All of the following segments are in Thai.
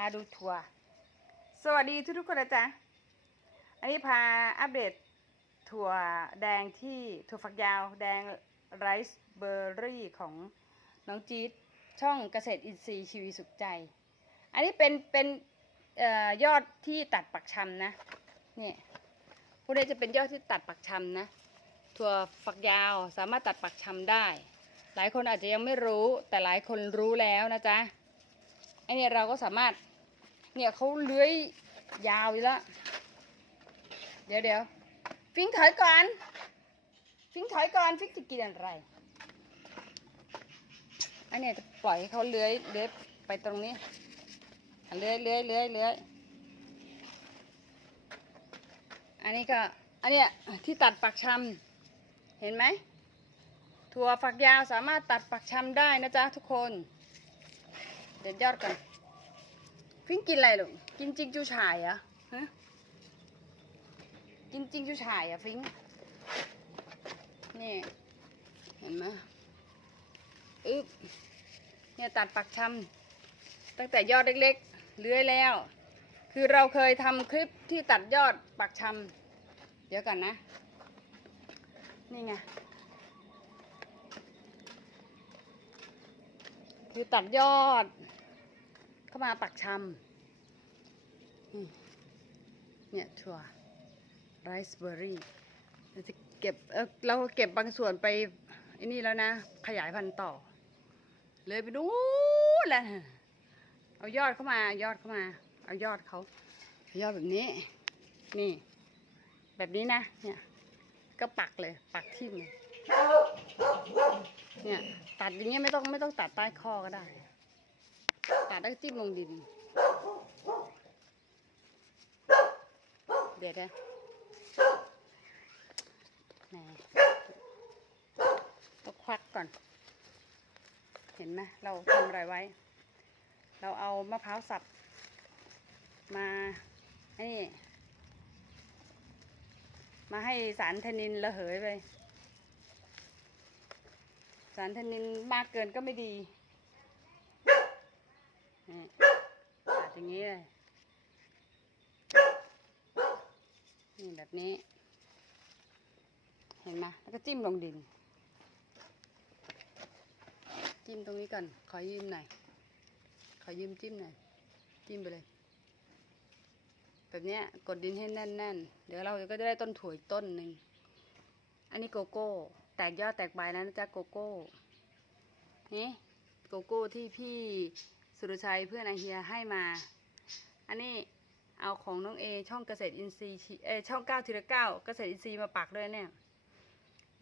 าดูทัวร์สวัสดีทุกทุกคนนะจ๊ะ อันนี้พาอัปเดตถั่วแดงที่ถั่วฝักยาวแดงไรซ์เบอร์รี่ของน้องจี๊ดช่องเกษตรอินทรีย์ชีวีสุขใจ อันนี้เป็นเป็นออยอดที่ตัดปักชำนะเนี่ยพวกนี้จะเป็นยอดที่ตัดปักชำนะถั่วฝักยาวสามารถตัดปักชำได้ หลายคนอาจจะยังไม่รู้แต่หลายคนรู้แล้วนะจ๊ะไอเนี่ยเราก็สามารถ เนี่ยเขาเลื้อยยาวอยู่แล้ว เดี๋ยวเดี๋ยวฟิงถอยก่อน ฟิงถอยก่อน ฟิงจะกินอะไร อันนี้จะปล่อยให้เขาเลื้อยเลื้อยไปตรงนี้ เลื้อยเลื้อยเลื้อยเลื้อยอันนี้ก็ อันเนี้ยที่ตัดปักชำเห็นไหม ถั่วฝักยาวสามารถตัดปักชำได้นะจ๊ะทุกคน เด็ดยอดก่อน ฟิงกินอะไรลูกกินจริงจูฉายเหรอะฮะกินจริงจูฉายอะฟิงนี่ เห็นไหมอึ๊บเนี่ยตัดปักชำตั้งแต่ยอดเล็กๆเลื้อยแล้ว คือเราเคยทำคลิปที่ตัดยอดปักชำเดี๋ยวกันนะ นี่ไงคือตัดยอด เข้ามาปักชำเนี่ยถั่วไรซ์เบอร์รี่เราจะเก็บเออเราเก็บบางส่วนไปอ้นี่แล้วนะ ขยายพันธุ์ต่อ เลยไปดูแหละเอายอดเข้ามายอดเข้ามา เอายอดเขาเอายอดแบบนี้ นี่ แบบนี้นะ เนี่ย ก็ปักเลย ปักทิ่มเลยเนี่ย ตัดอย่างเงี้ยไม่ต้องไม่ต้องตัดใต้ข้อก็ได้ แล้วก็จิ้มลงดินเดี๋ยวนะแหมต้องควักก่อน เห็นไหมเราทำอะไรไว้ เราเอามะพร้าวสับมาไอ้มาให้สารเทนนินระเหยไป สารเทนนินมากเกินก็ไม่ดี ตัดอย่างนี้เลยนี่แบบนี้ เห็นไหมแล้วก็จิ้มลงดิน จิ้มตรงนี้ก่อน ขอยืมหน่อย ขอยืมจิ้มหน่อย จิ้มไปเลย แบบนี้กดดินให้แน่นๆ เดี๋ยวเราก็จะได้ต้นถั่วอีกต้นหนึ่ง อันนี้โกโก้ แตกยอดแตกใบแล้วนะจ๊ะโกโก้ นี่โกโก้ที่พี่ สุรชัยเพื่อนอาเฮียให้มา อันนี้เอาของน้องเอช่องเกษตรอินทรีย์เอช่องเก้าทีละเก้าเกษตรอินทรีย์มาปักด้วยเนี่ย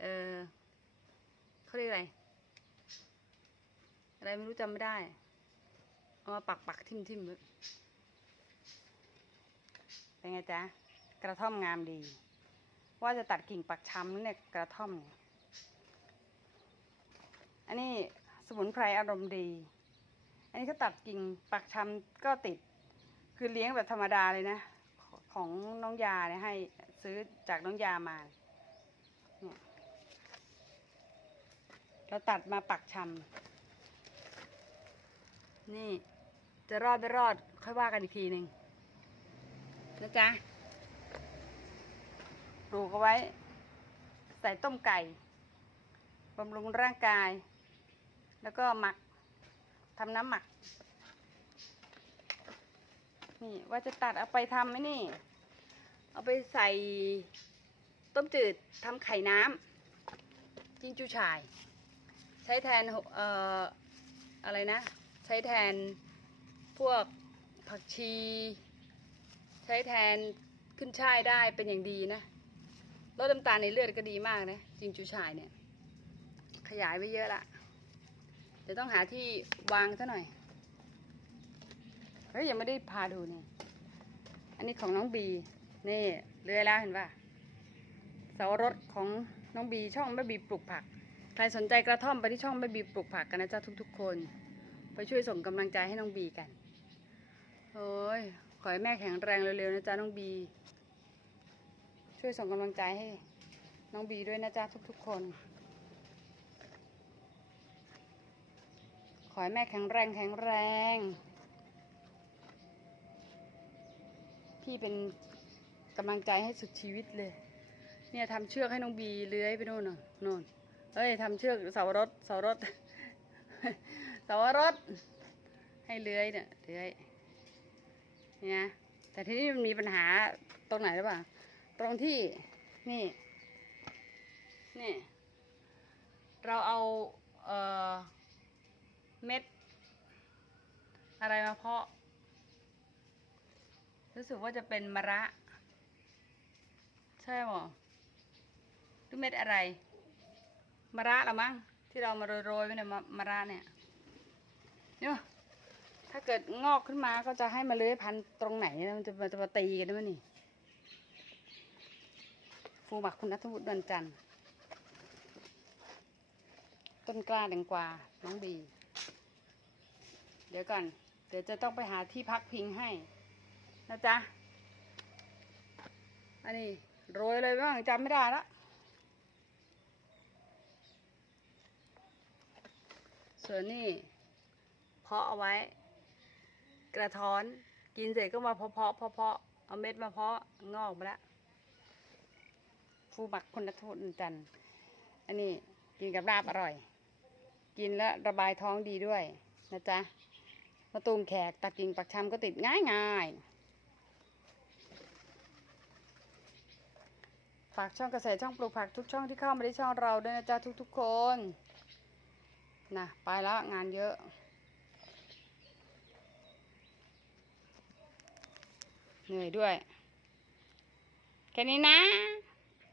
เออเขาเรียกอะไร อะไรไม่รู้จำไม่ได้ เอามาปักปักทิมทิมไว้เป็นไงจ๊ะ กระท่อมงามดี ว่าจะตัดกิ่งปักช้ำเนี่ยกระท่อม อันนี้สมุนไพรอารมณ์ดี อันนี้ก็ตัดกิ่งปักชำก็ติด คือเลี้ยงแบบธรรมดาเลยนะ ของน้องยาเนี่ยให้ซื้อจากน้องยามาเนี่ยเราตัดมาปักชำนี่จะรอดไม่รอดค่อยว่ากันอีกทีหนึ่งนะจ๊ะปลูกเอาไว้ ใส่ต้มไก่บำรุงร่างกาย แล้วก็หมัก ทำน้ำหมัก นี่ว่าจะตัดเอาไปทำไหมนี่ เอาไปใส่ต้มจืดทำไข่น้ำจิ้งจูฉ่าย ใช้แทนเอ่ออะไรนะ ใช้แทนพวกผักชี ใช้แทนขึ้นช่ายได้เป็นอย่างดีนะลดน้ำตาลในเลือดก็ดีมากนะจิงจูฉ่ายเนี่ย ขยายไปเยอะละ เดี๋ยวต้องหาที่วางซะหน่อย เฮ้ยยังไม่ได้พาดูนี่ อันนี้ของน้องบี นี่เลื่อยแล้วเห็นป่ะเสารถของน้องบีช่องแม่บีปลูกผัก ใครสนใจกระท่อมไปที่ช่องแม่บีปลูกผักกันนะจ๊ะทุกๆคน ไปช่วยส่งกำลังใจให้น้องบีกัน โอ้ยขอให้แม่แข็งแรงเร็วๆนะจ๊ะน้องบี ช่วยส่งกำลังใจให้น้องบีด้วยนะจ๊ะทุกๆคน ขอให้แม่แข็งแรงแข็งแรง พี่เป็นกำลังใจให้สุดชีวิตเลย เนี่ยทำเชือกให้น้องบีเลื้อยไปโน่นน่ะโน่นเอ้ยทำเชือกเสารถเสารถเสารถให้เลื้อยเนี่ยเลื้อยเนี่ยแต่ที่นี่มันมีปัญหาตรงไหนหรือเปล่าตรงที่นี่นี่ เราเอาเอ่อ เม็ด อะไรมาเพาะ รู้สึกว่าจะเป็นมะระ ใช่หรอหรือเม็ดอะไรมะระละมั้งที่เรามาโรยๆไว้ในยมะมะระเนี่ยเนี่ยถ้าเกิดงอกขึ้นมาก็จะให้มาเลื้อยพันตรงไหนมันจะมาจะมาตีกันได้ไหมนี่ฟูหมักคุณนัทวุฒิดวนจันทร์ต้นกล้าแดงกวาน้องบี ดี๋ยวก่อน เดี๋ยวจะต้องไปหาที่พักพิงให้ นะจ๊ะ อันนี้โรยเลยบ้างจำไม่ได้ละ ส่วนนี่เพาะเอาไว้ กระท้อนกินเสร็จก็มาเพาะเพาะเพาะเอาเม็ดมาเพาะงอกมาแล้วฟูบักคุณนัทวุฒิจันอันนี้กินกับลาบอร่อย กินแล้วระบายท้องดีด้วยนะจ๊ะ มะตูมแขกตะกิ่งปักชำก็ติดง่ายง่ายฝากช่องเกษตรช่องปลูกผักทุกช่องที่เข้ามาในช่องเราด้วยนะจ๊ะทุกๆคนนะไปแล้วงานเยอะเหนื่อยด้วย แค่นี้นะ